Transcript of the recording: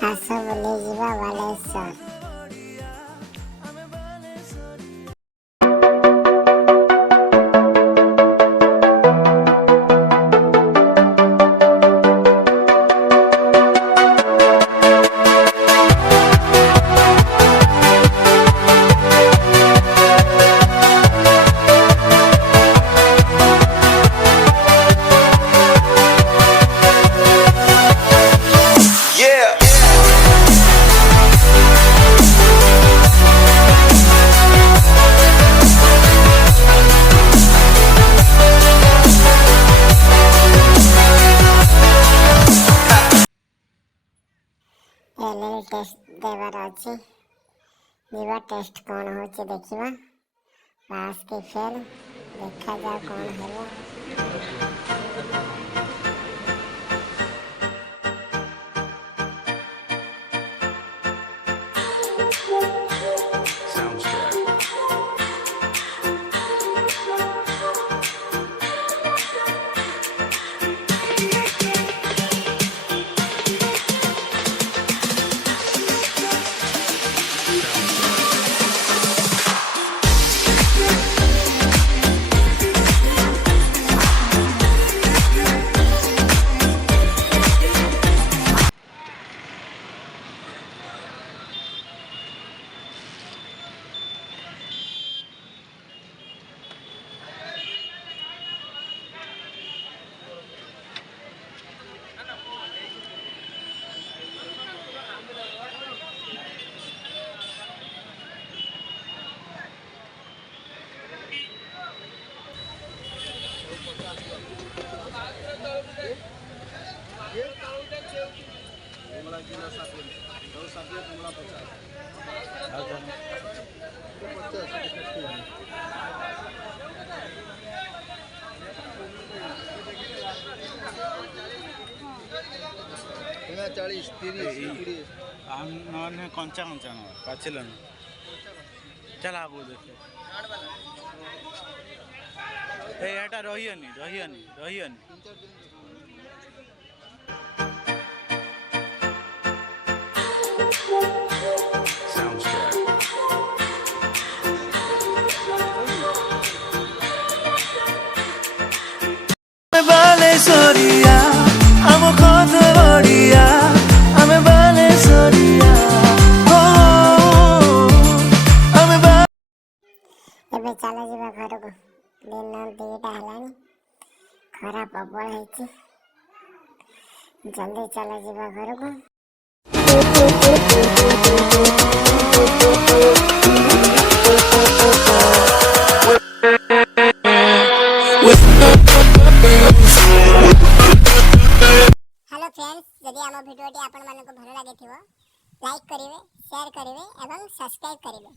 Asa Bulijiba Balasore. Test देवार अच्छी जीवा टेस्ट कौन हो देखा पास की फेल देखा जा कौन है। कंचा कंचा न पाचिल चल आगो देखे एटा रहीनी रहीनी रहीनी Balasoriya, I'm a odia, I'm a Balasoriya. Oh, I'm a ଏବେ ଚାଲ ଯିବା ଘରକୁ। ଦିନ 2ଟା ହେଲାଣି, ଖରା ପ୍ରବଳ ହେଇଛି। ଜଲ୍ଦି ଚାଲ ଯିବା ଘରକୁ। हेलो फ्रेंड्स, यदि आम भिडियोटी आपण मानक भल लगे लाइक करेंगे, शेयर करेंगे और सब्सक्राइब करेंगे।